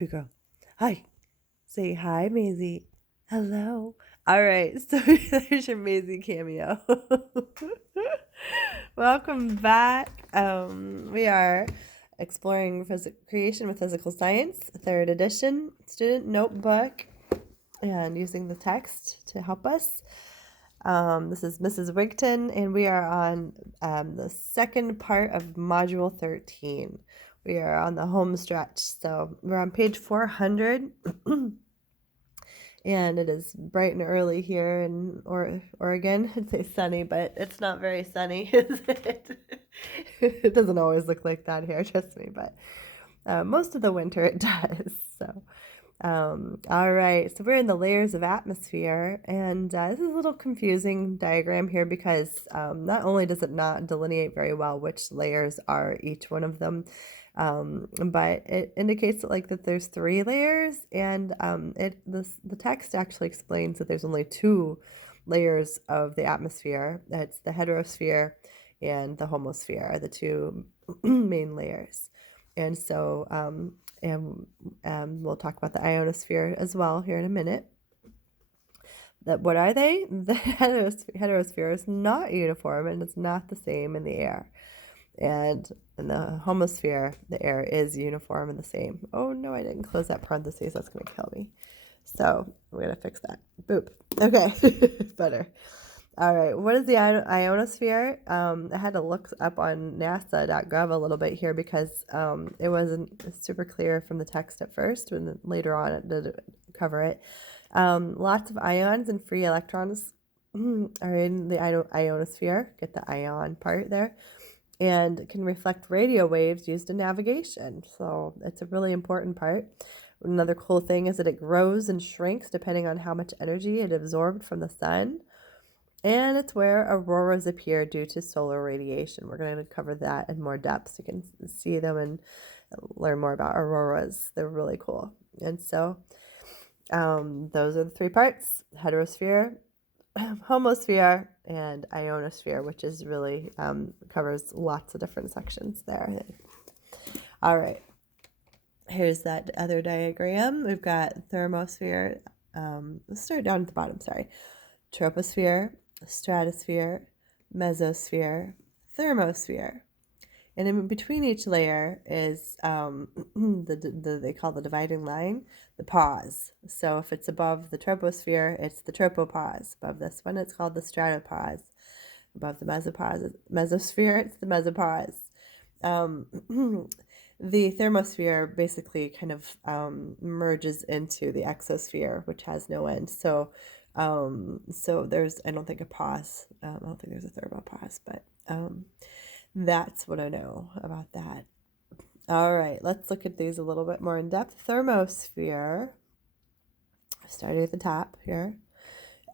You go, hi. Say hi, Maisie. Hello. All right, so there's your Maisie cameo. Welcome back. We are exploring creation with physical science, third edition, student notebook, and using the text to help us. This is Mrs. Wigton, and we are on the second part of Module 13. We are on the home stretch, so we're on page 400, and it is bright and early here in Oregon. I'd say sunny, but it's not very sunny, is it? It doesn't always look like that here, trust me, but most of the winter it does, so. All right, so we're in the layers of atmosphere, and this is a little confusing diagram here because not only does it not delineate very well which layers are each one of them, but it indicates that there's three layers, and the text actually explains that there's only two layers of the atmosphere. It's the heterosphere and the homosphere are the two main layers, and so and we'll talk about the ionosphere as well here in a minute. What are they? The heterosphere is not uniform and it's not the same in the air. And in the homosphere, the air is uniform and the same. Oh no, I didn't close that parentheses. That's going to kill me. So we're going to fix that. Boop. Okay, better. All right, what is the ionosphere? I had to look up on nasa.gov a little bit here because it wasn't super clear from the text at first, and then later on it did cover it. Lots of ions and free electrons are in the ionosphere. Get the ion part there. And can reflect radio waves used in navigation. So it's a really important part. Another cool thing is that it grows and shrinks depending on how much energy it absorbed from the sun. And it's where auroras appear due to solar radiation. We're going to cover that in more depth so you can see them and learn more about auroras. They're really cool. And so those are the three parts: heterosphere, homosphere, and ionosphere, which is really covers lots of different sections there. All right. Here's that other diagram. We've got thermosphere. Let's start down at the bottom, sorry. Troposphere, stratosphere, mesosphere, thermosphere. And in between each layer is they call the dividing line, the pause. So if it's above the troposphere, it's the tropopause. Above this one, it's called the stratopause. Above the mesosphere, it's the mesopause. The thermosphere basically kind of merges into the exosphere, which has no end. So there's, I don't think a pause. I don't think there's a thermopause, but that's what I know about that. All right, let's look at these a little bit more in depth. Thermosphere, starting at the top here,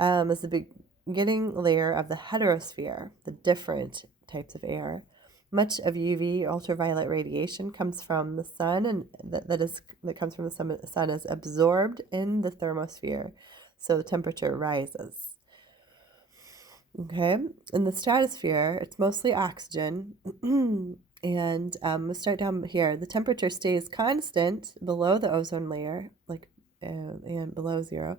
is the beginning layer of the heterosphere, the different types of air. Much of UV ultraviolet radiation comes from the sun, and that comes from the sun is absorbed in the thermosphere, so the temperature rises. Okay, in the stratosphere, it's mostly oxygen, and we'll start down here. The temperature stays constant below the ozone layer, and below 0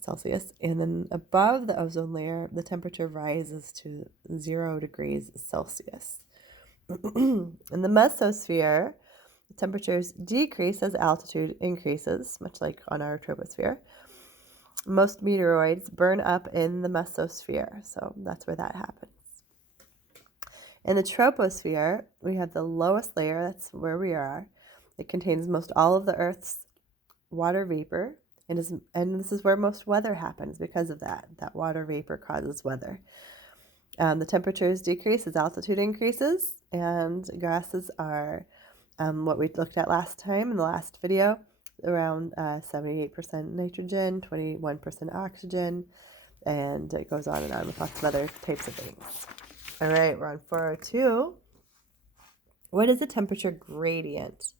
Celsius, and then above the ozone layer, the temperature rises to 0 degrees Celsius. In the mesosphere, the temperatures decrease as altitude increases, much like on our troposphere. Most meteoroids burn up in the mesosphere, so that's where that happens. In the troposphere, we have the lowest layer, that's where we are. It contains most all of the Earth's water vapor, and this is where most weather happens because of that. That water vapor causes weather. The temperatures decrease as altitude increases, and gases are what we looked at last time in the last video, around 78% nitrogen, 21% oxygen, and it goes on and on with lots of other types of things. All right, we're on 402. What is a temperature gradient?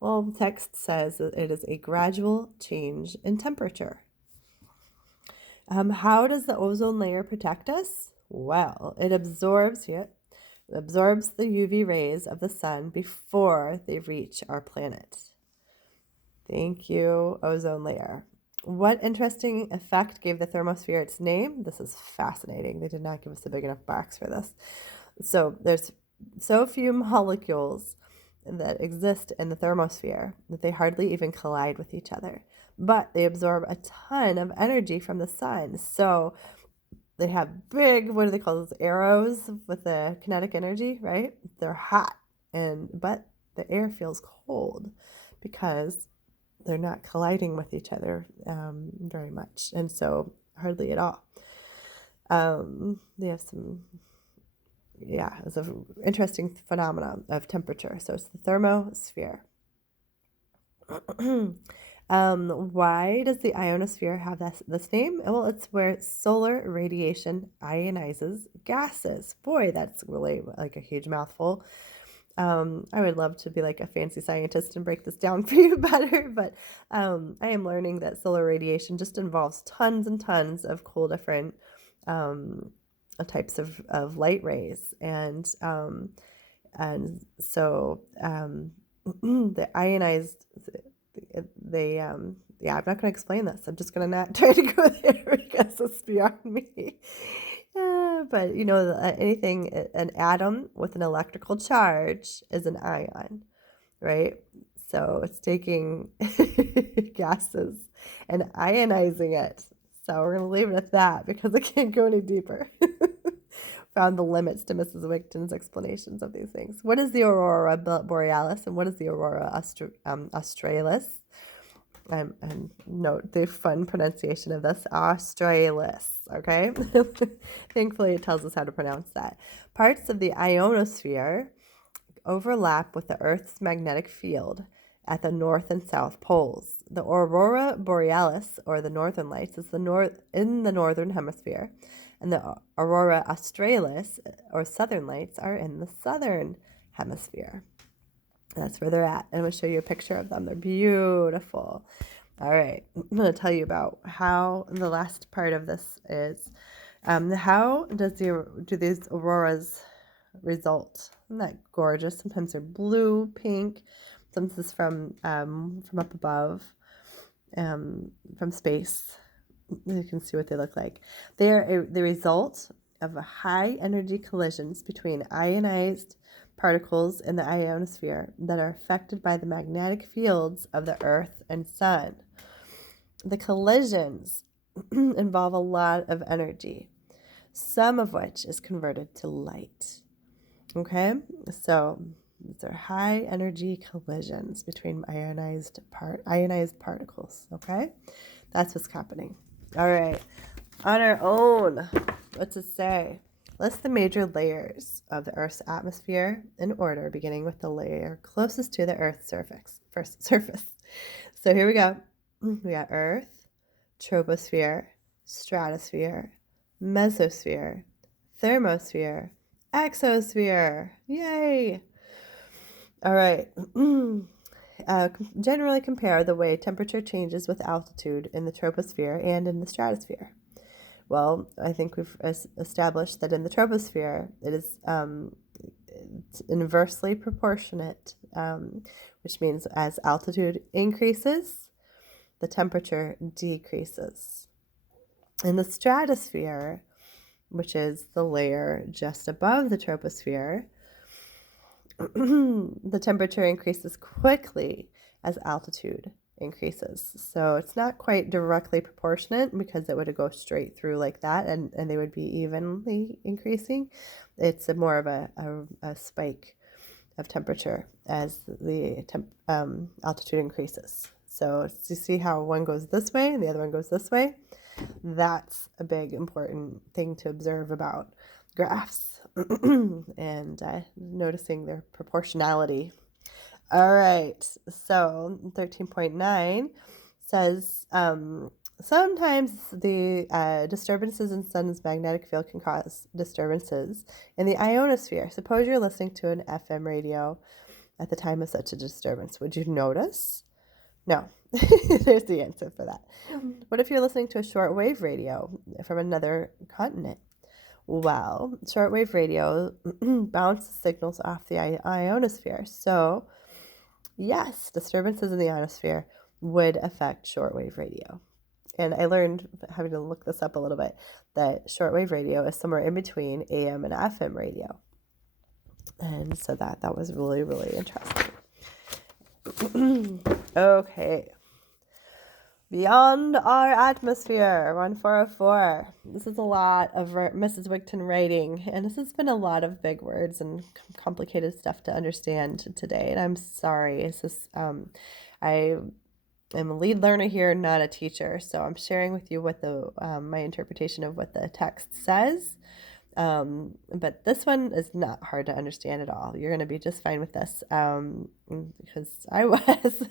Well, the text says that it is a gradual change in temperature. How does the ozone layer protect us? Well, it absorbs the UV rays of the sun before they reach our planet. Thank you, ozone layer. What interesting effect gave the thermosphere its name? This is fascinating. They did not give us a big enough box for this. So there's so few molecules that exist in the thermosphere that they hardly even collide with each other. But they absorb a ton of energy from the sun. So they have big, what do they call those, arrows with the kinetic energy, right? They're hot, but the air feels cold because they're not colliding with each other very much, and so hardly at all. They have some, yeah, it's an interesting phenomenon of temperature. So it's the thermosphere. Why does the ionosphere have this name? Well, it's where solar radiation ionizes gases. Boy, that's really like a huge mouthful. I would love to be like a fancy scientist and break this down for you better, but I am learning that solar radiation just involves tons and tons of cool different types of light rays, and so the ionized, they yeah, I'm not going to explain this. I'm just going to not try to go there because it's beyond me. But you know, anything, an atom with an electrical charge is an ion, right? So it's taking gases and ionizing it. So we're going to leave it at that because I can't go any deeper. Found the limits to Mrs. Wigton's explanations of these things. What is the aurora borealis and what is the aurora australis? And note the fun pronunciation of this, australis, okay? Thankfully, it tells us how to pronounce that. Parts of the ionosphere overlap with the Earth's magnetic field at the north and south poles. The aurora borealis, or the northern lights, is in the northern hemisphere, and the aurora australis, or southern lights, are in the southern hemisphere. That's where they're at. And I'm going to show you a picture of them. They're beautiful. All right. I'm going to tell you about how the last part of this is. How do these auroras result? Isn't that gorgeous? Sometimes they're blue, pink. Sometimes it's from up above, from space. You can see what they look like. They are the result of high energy collisions between ionized particles in the ionosphere that are affected by the magnetic fields of the Earth and Sun. The collisions involve a lot of energy, some of which is converted to light. Okay, so these are high energy collisions between ionized particles. Okay, that's what's happening. All right, on our own, what's it say? List the major layers of the Earth's atmosphere in order, beginning with the layer closest to the Earth's surface. So here we go. We got Earth, troposphere, stratosphere, mesosphere, thermosphere, exosphere. Yay! All right. Generally compare the way temperature changes with altitude in the troposphere and in the stratosphere. Well, I think we've established that in the troposphere, it is it's inversely proportionate, which means as altitude increases, the temperature decreases. In the stratosphere, which is the layer just above the troposphere, the temperature increases quickly as altitude increases. So it's not quite directly proportionate because it would go straight through like that and they would be evenly increasing. It's more of a spike of temperature as the altitude increases. So you see how one goes this way and the other one goes this way? That's a big important thing to observe about graphs and noticing their proportionality. All right, so 13.9 says sometimes the disturbances in sun's magnetic field can cause disturbances in the ionosphere. Suppose you're listening to an FM radio at the time of such a disturbance. Would you notice? No. There's the answer for that. What if you're listening to a shortwave radio from another continent? Well, shortwave radio bounces signals off the ionosphere. So, yes, disturbances in the ionosphere would affect shortwave radio. And I learned, having to look this up a little bit, that shortwave radio is somewhere in between AM and FM radio. And so that was really, really interesting. Okay. Beyond our atmosphere, 1404. This is a lot of Mrs. Wigton writing, and this has been a lot of big words and complicated stuff to understand today. And I'm sorry. It's just, I am a lead learner here, not a teacher, so I'm sharing with you what my interpretation of what the text says. But this one is not hard to understand at all. You're going to be just fine with this, because I was.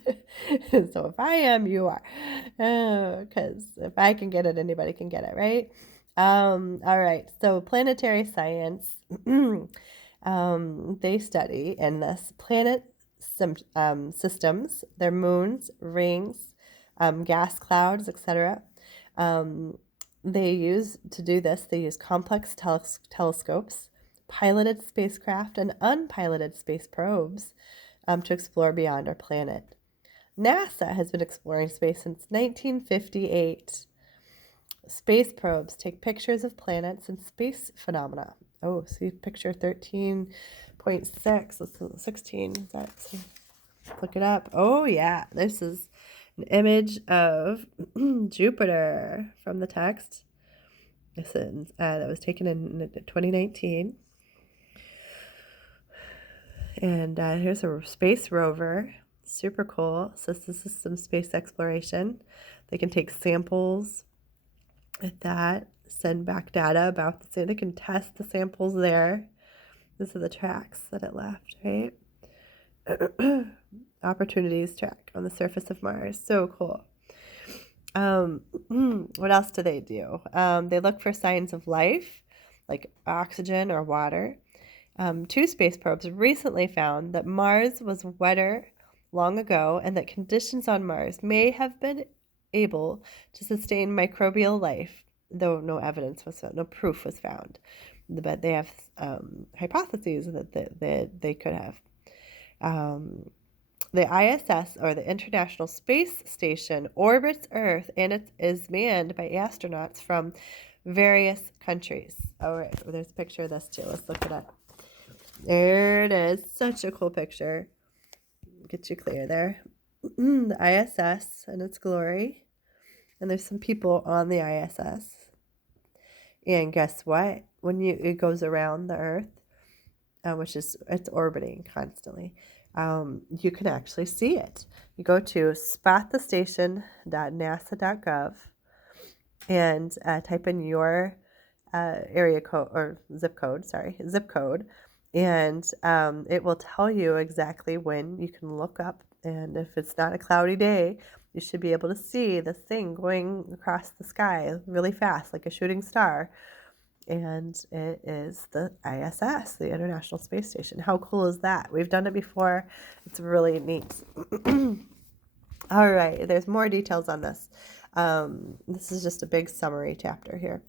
So if I am, you are. Because if I can get it, anybody can get it, right? All right. So planetary science, they study in this planet systems, their moons, rings, gas clouds, etc. They use complex telescopes, piloted spacecraft, and unpiloted space probes to explore beyond our planet. NASA has been exploring space since 1958. Space probes take pictures of planets and space phenomena. Oh, see picture 13.6. Let's 16. Let's look it up. Oh, yeah. This is an image of Jupiter from the text. This is, that was taken in 2019. And here's a space rover. Super cool. So this is some space exploration. They can take samples at that, send back data about the same. They can test the samples there. These are the tracks that it left, right? Opportunities track on the surface of Mars. So cool. What else do? They look for signs of life, like oxygen or water. 2 space probes recently found that Mars was wetter long ago, and that conditions on Mars may have been able to sustain microbial life, though no proof was found. But they have hypotheses that they could have. The ISS, or the International Space Station, orbits Earth, and it is manned by astronauts from various countries. All right, well, there's a picture of this too. Let's look it up. There it is. Such a cool picture. Get you clear there. The ISS and its glory. And there's some people on the ISS. And guess what? When it goes around the Earth, it's orbiting constantly, you can actually see it. You go to spotthestation.nasa.gov and type in your area code or zip code, and it will tell you exactly when you can look up. And if it's not a cloudy day, you should be able to see this thing going across the sky really fast, like a shooting star. And it is the ISS, the International Space Station. How cool is that? We've done it before. It's really neat. All right, there's more details on this. This is just a big summary chapter here.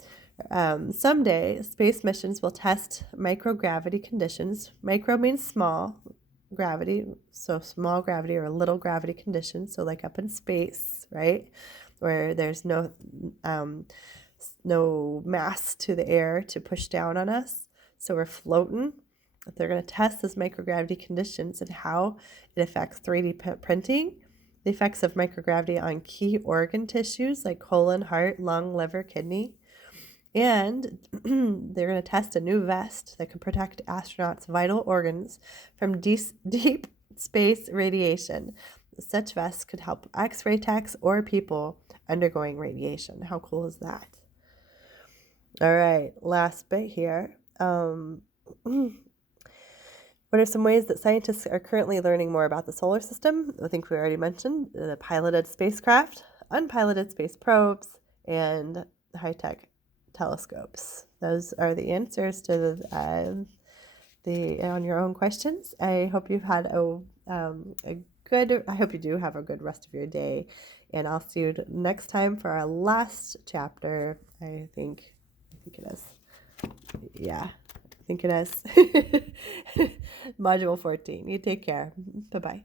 Someday, space missions will test microgravity conditions. Micro means small gravity, so small gravity or little gravity conditions. So like up in space, right, where there's no mass to the air to push down on us. So we're floating. They're going to test this microgravity conditions and how it affects 3D printing, the effects of microgravity on key organ tissues like colon, heart, lung, liver, kidney. And they're going to test a new vest that can protect astronauts' vital organs from deep space radiation. Such vests could help X-ray techs or people undergoing radiation. How cool is that? All right, last bit here. What are some ways that scientists are currently learning more about the solar system? I think we already mentioned the piloted spacecraft, unpiloted space probes, and high-tech telescopes. Those are the answers to on your own questions. I hope you've had I hope you do have a good rest of your day, and I'll see you next time for our last chapter. I think it is. Yeah, I think it is. Module 14. You take care. Bye-bye.